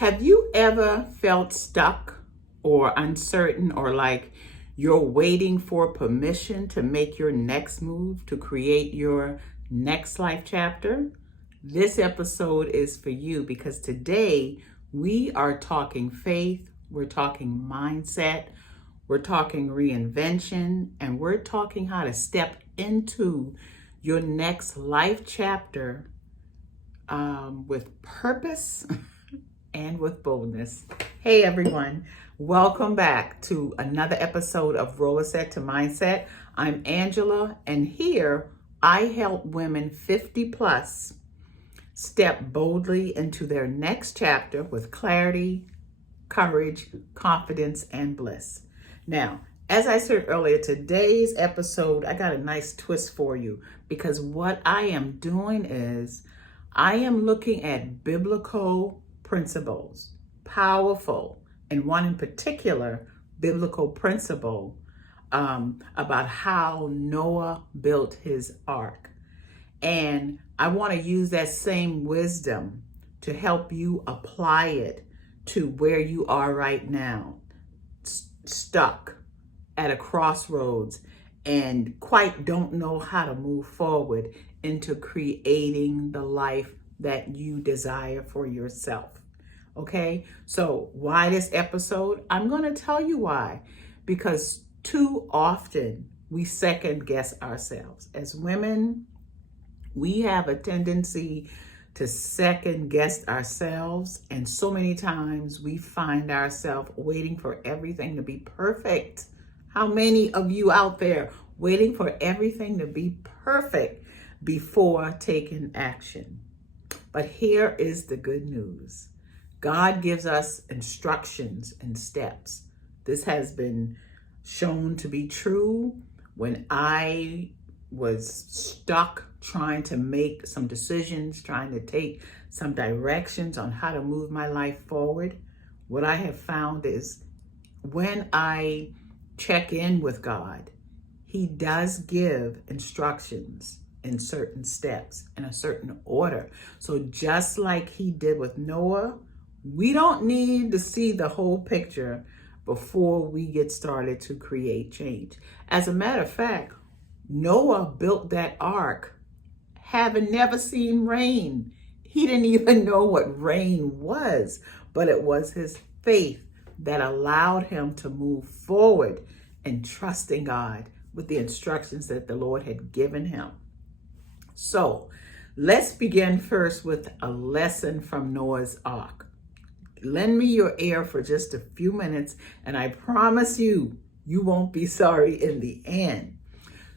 Have you ever felt stuck or uncertain or like you're waiting for permission to make your next move, to create your next life chapter? This episode is for you because today we are talking faith, we're talking mindset, we're talking reinvention, and we're talking how to step into your next life chapter with purpose and with boldness. Hey everyone, welcome back to another episode of ROLLERSET to Mindset. I'm Angela, and here I help women 50 plus step boldly into their next chapter with clarity, courage, confidence, and bliss. Now, as I said earlier, today's episode, I got a nice twist for you because what I am doing is I am looking at biblical principles, powerful, and one in particular, biblical principle about how Noah built his ark. And I want to use that same wisdom to help you apply it to where you are right now, stuck at a crossroads and quite don't know how to move forward into creating the life that you desire for yourself. Okay, so why this episode? I'm going to tell you why. Because too often we second guess ourselves. As women, we have a tendency to second guess ourselves, and so many times we find ourselves waiting for everything to be perfect. How many of you out there waiting for everything to be perfect before taking action? But here is the good news. God gives us instructions and steps. This has been shown to be true when I was stuck trying to make some decisions, trying to take some directions on how to move my life forward. What I have found is when I check in with God, He does give instructions in certain steps in a certain order. So just like He did with Noah, we don't need to see the whole picture before we get started to create change. As a matter of fact, Noah built that ark having never seen rain. He didn't even know what rain was, but it was his faith that allowed him to move forward and trust in God with the instructions that the Lord had given him. So let's begin first with a lesson from Noah's ark. Lend me your ear for just a few minutes, and I promise you, you won't be sorry in the end.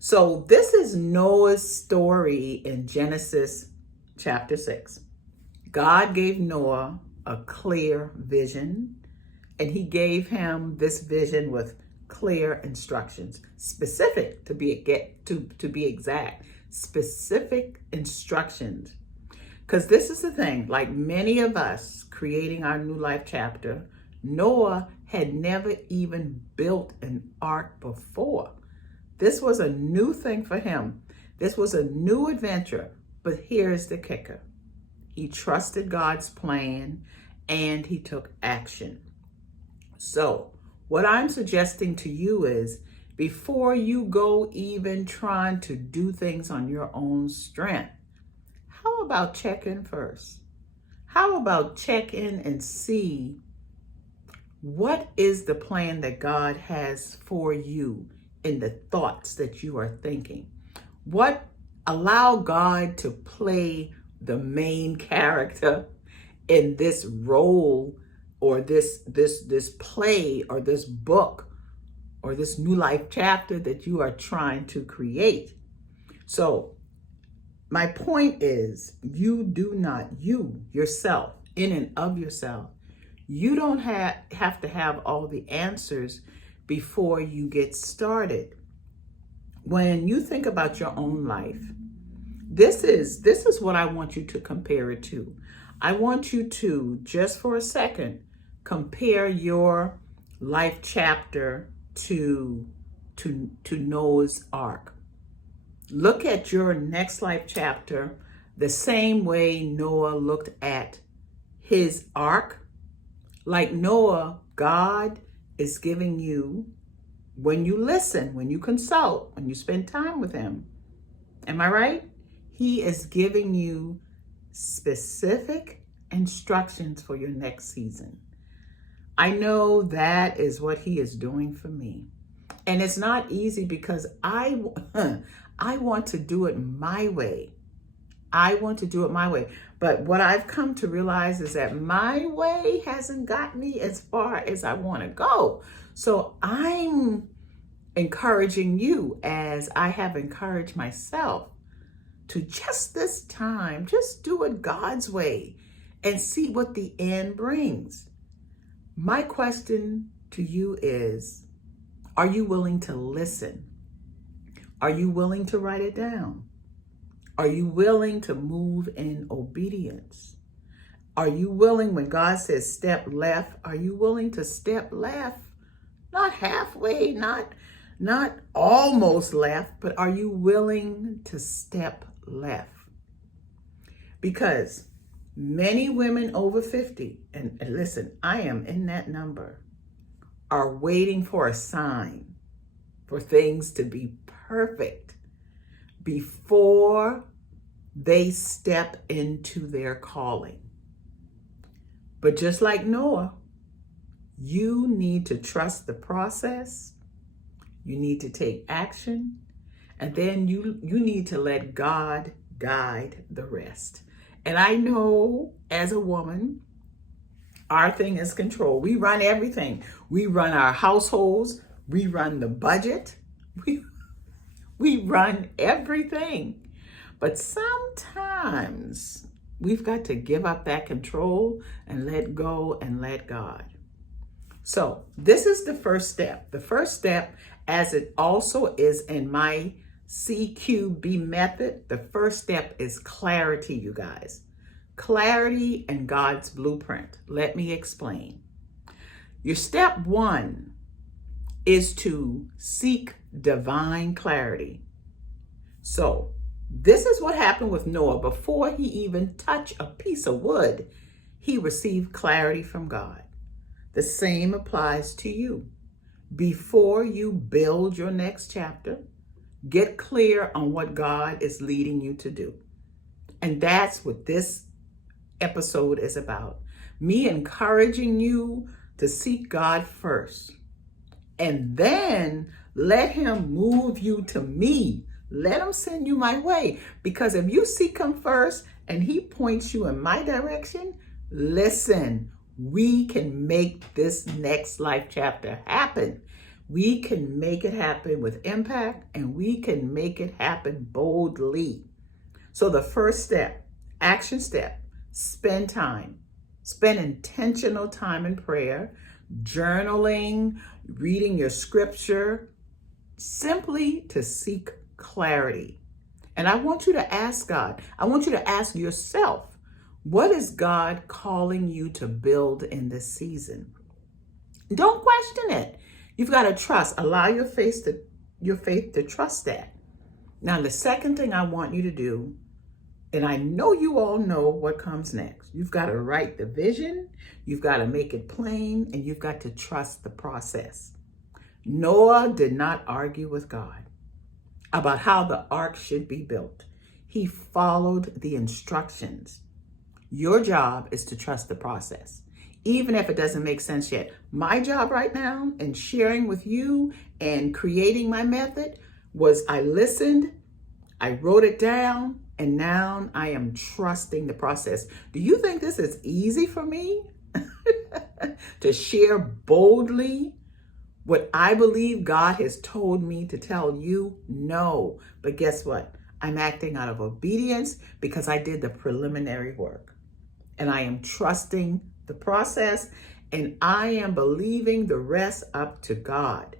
So this is Noah's story in Genesis chapter 6. God gave Noah a clear vision, and He gave him this vision with clear instructions, specific to be exact, specific instructions. Because this is the thing, like many of us creating our new life chapter, Noah had never even built an ark before. This was a new thing for him. This was a new adventure. But here's the kicker. He trusted God's plan and he took action. So what I'm suggesting to you is before you go even trying to do things on your own strength, how about check in first? How about check in and see what is the plan that God has for you in the thoughts that you are thinking? What allow God to play the main character in this role or this play or this book or this new life chapter that you are trying to create. So my point is, you yourself, in and of yourself, you don't have to have all the answers before you get started. When you think about your own life, this is what I want you to compare it to. I want you to, just for a second, compare your life chapter to Noah's Ark. Look at your next life chapter the same way Noah looked at his ark Like Noah, God is giving you, when you listen, when you consult, when you spend time with him, am I right? He is giving you specific instructions for your next season. I know that is what he is doing for me. And it's not easy because I want to do it my way. I want to do it my way. But what I've come to realize is that my way hasn't got me as far as I want to go. So I'm encouraging you, as I have encouraged myself, to just this time, just do it God's way and see what the end brings. My question to you is, are you willing to listen? Are you willing to write it down? Are you willing to move in obedience? Are you willing, when God says step left, are you willing to step left? Not halfway, not almost left, but are you willing to step left? Because many women over 50, and listen, I am in that number, are waiting for a sign, for things to be perfect before they step into their calling. But just like Noah, you need to trust the process. You need to take action. And then you need to let God guide the rest. And I know, as a woman, our thing is control. We run everything. We run our households. We run the budget. We run everything. But sometimes we've got to give up that control and let go and let God. So this is the first step. The first step, as it also is in my CQB method, the first step is clarity, you guys. Clarity and God's blueprint. Let me explain. Your step one is to seek divine clarity. So this is what happened with Noah. Before he even touched a piece of wood, he received clarity from God. The same applies to you. Before you build your next chapter, get clear on what God is leading you to do. And that's what this episode is about. Me encouraging you to seek God first, and then let him move you to me. Let him send you my way. Because if you seek him first and he points you in my direction, listen, we can make this next life chapter happen. We can make it happen with impact, and we can make it happen boldly. So the first step, action step, spend time. Spend intentional time in prayer, journaling, reading your scripture, simply to seek clarity. And I want you to ask God, I want you to ask yourself, what is God calling you to build in this season? Don't question it. You've got to trust. Allow your faith to trust that. Now, the second thing I want you to do, and I know you all know what comes next. You've got to write the vision, you've got to make it plain, and you've got to trust the process. Noah did not argue with God about how the ark should be built. He followed the instructions. Your job is to trust the process, even if it doesn't make sense yet. My job right now in sharing with you and creating my method was I listened, I wrote it down, and now I am trusting the process. Do you think this is easy for me to share boldly what I believe God has told me to tell you? No. But guess what? I'm acting out of obedience because I did the preliminary work. And I am trusting the process, and I am believing the rest up to God.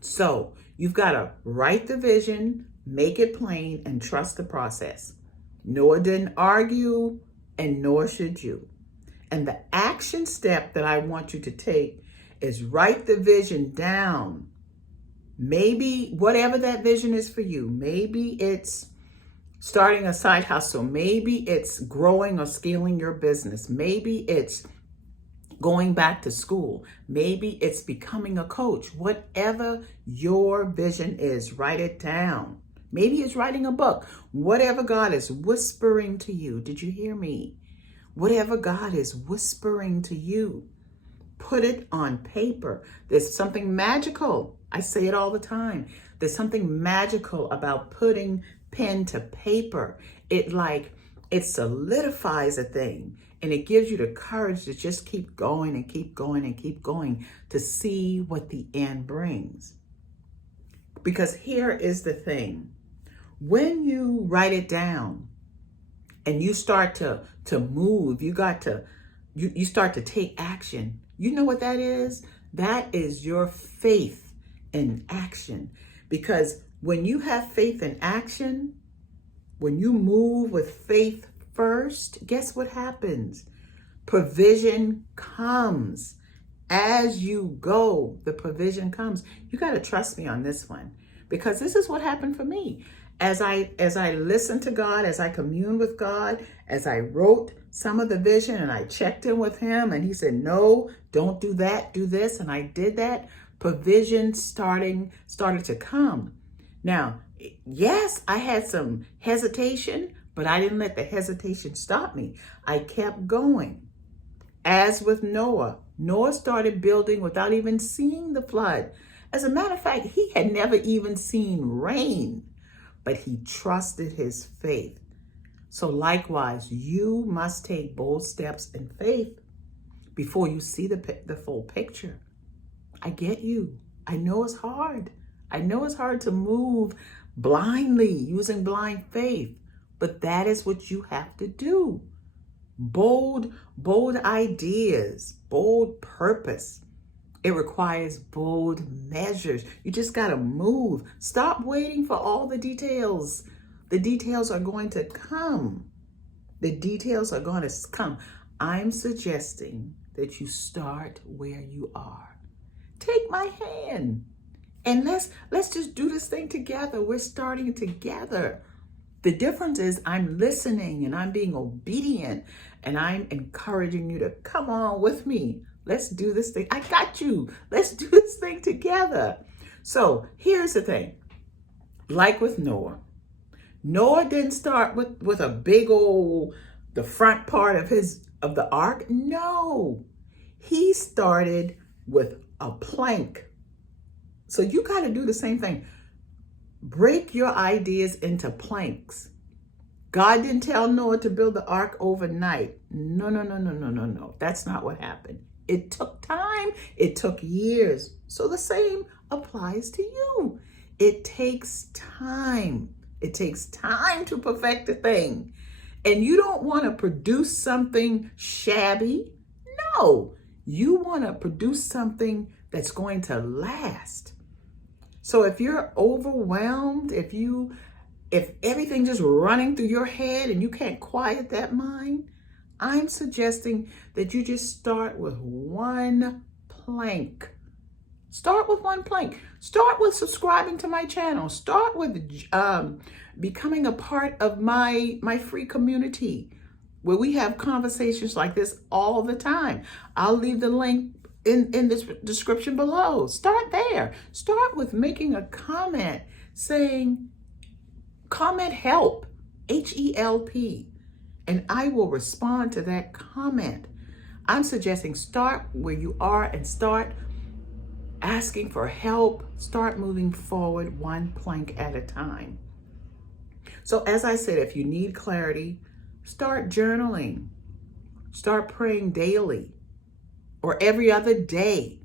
So you've got to write the vision, make it plain, and trust the process. Noah didn't argue, and nor should you. And the action step that I want you to take is write the vision down. Maybe whatever that vision is for you, maybe it's starting a side hustle, maybe it's growing or scaling your business, maybe it's going back to school. Maybe it's becoming a coach. Whatever your vision is, write it down. Maybe it's writing a book. Whatever God is whispering to you. Did you hear me? Whatever God is whispering to you, put it on paper. There's something magical. I say it all the time. There's something magical about putting pen to paper. It solidifies a thing, and it gives you the courage to just keep going and keep going and keep going to see what the end brings. Because here is the thing. When you write it down and you start to move, you start to take action. You know what that is? That is your faith in action. Because when you have faith in action, when you move with faith first, guess what happens? Provision comes. As you go, the provision comes. You got to trust me on this one, because this is what happened for me. As I listened to God, as I communed with God, as I wrote some of the vision and I checked in with him and he said, no, don't do that, do this. And I did that. Provision started to come. Now, yes, I had some hesitation, but I didn't let the hesitation stop me. I kept going. As with Noah, Noah started building without even seeing the flood. As a matter of fact, he had never even seen rain, but he trusted his faith. So likewise, you must take bold steps in faith before you see the full picture. I get you. I know it's hard. I know it's hard to move blindly, using blind faith, but that is what you have to do. Bold ideas, bold purpose. It requires bold measures. You just got to move. Stop waiting for all the details. The details are going to come. The details are going to come. I'm suggesting that you start where you are. Take my hand and let's just do this thing together. We're starting together. The difference is I'm listening and I'm being obedient and I'm encouraging you to come on with me. Let's do this thing. I got you. Let's do this thing together. So here's the thing. Like with Noah, Noah didn't start with a big old, the front part of the ark. No, he started with a plank. So you got to do the same thing. Break your ideas into planks. God didn't tell Noah to build the ark overnight. No. That's not what happened. It took time. It took years. So the same applies to you. It takes time. It takes time to perfect a thing. And you don't want to produce something shabby. No, you want to produce something that's going to last. So if you're overwhelmed, if everything just running through your head and you can't quiet that mind, I'm suggesting that you just start with one plank. Start with one plank. Start with subscribing to my channel. Start with becoming a part of my free community where we have conversations like this all the time. I'll leave the link in the description below. Start there. Start with making a comment saying, comment help, HELP, and I will respond to that comment. I'm suggesting start where you are and start asking for help. Start moving forward one plank at a time. So as I said, if you need clarity, start journaling. Start praying daily or every other day,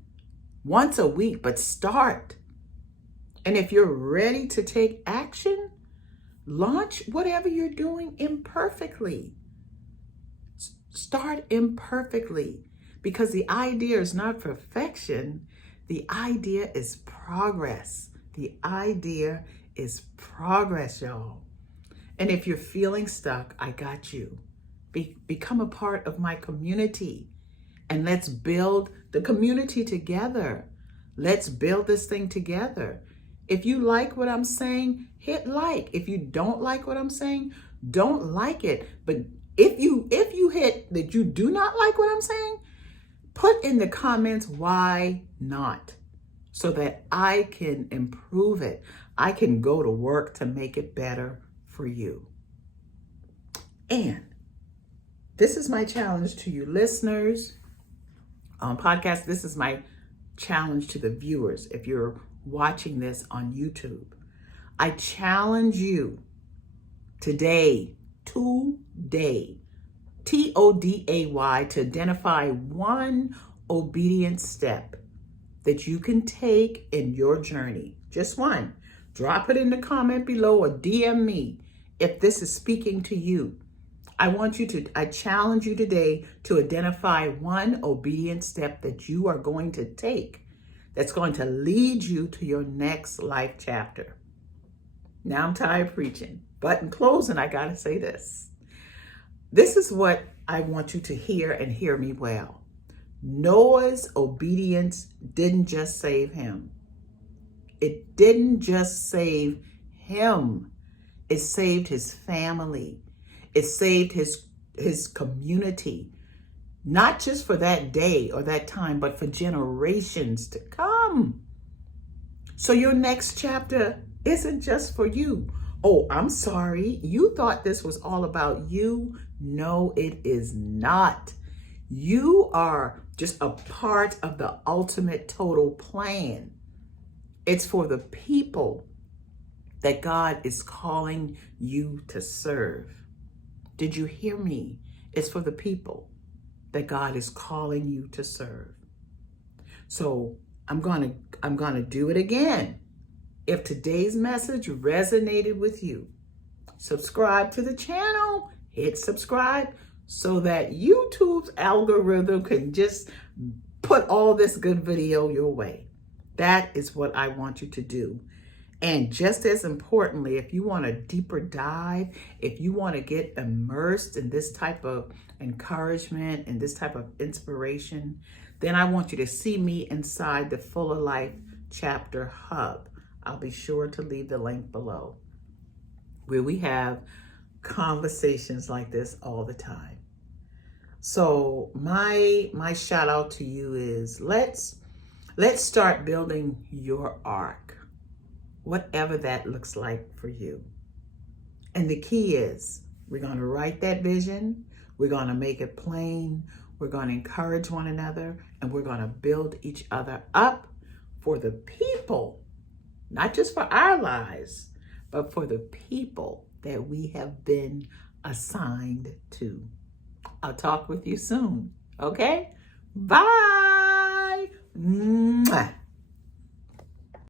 once a week, but start. And if you're ready to take action, launch whatever you're doing imperfectly. Start imperfectly, because the idea is not perfection. The idea is progress. The idea is progress, y'all. And if you're feeling stuck, I got you. Become a part of my community and let's build the community together. Let's build this thing together. If you like what I'm saying, hit like. If you don't like what I'm saying, don't like it. But if you hit that you do not like what I'm saying, Put in the comments why not, so that I can improve it. I can go to work to make it better for you. And this is my challenge to you listeners on podcast. This is my challenge to the viewers. If you're watching this on YouTube, I challenge you today, today, TODAY, to identify one obedient step that you can take in your journey. Just one. Drop it in the comment below or DM me if this is speaking to you. I challenge you today to identify one obedient step that you are going to take that's going to lead you to your next life chapter. Now I'm tired of preaching, but in closing, I got to say this. This is what I want you to hear, and hear me well. Noah's obedience didn't just save him. It didn't just save him. It saved his family. It saved his community, not just for that day or that time, but for generations to come. So your next chapter isn't just for you. Oh, I'm sorry. You thought this was all about you. No, it is not. You are just a part of the ultimate total plan. It's for the people that God is calling you to serve. Did you hear me? It's for the people that God is calling you to serve. So I'm gonna do it again. If today's message resonated with you, subscribe to the channel, hit subscribe so that YouTube's algorithm can just put all this good video your way. That is what I want you to do. And just as importantly, if you want a deeper dive, if you want to get immersed in this type of encouragement and this type of inspiration, then I want you to see me inside the Fuller Life Chapter Hub. I'll be sure to leave the link below, where we have conversations like this all the time. So my shout out to you is let's start building your ark, whatever that looks like for you. And the key is we're going to write that vision. We're going to make it plain. We're going to encourage one another, and we're going to build each other up for the people, not just for our lives, but for the people that we have been assigned to. I'll talk with you soon. Okay? Bye.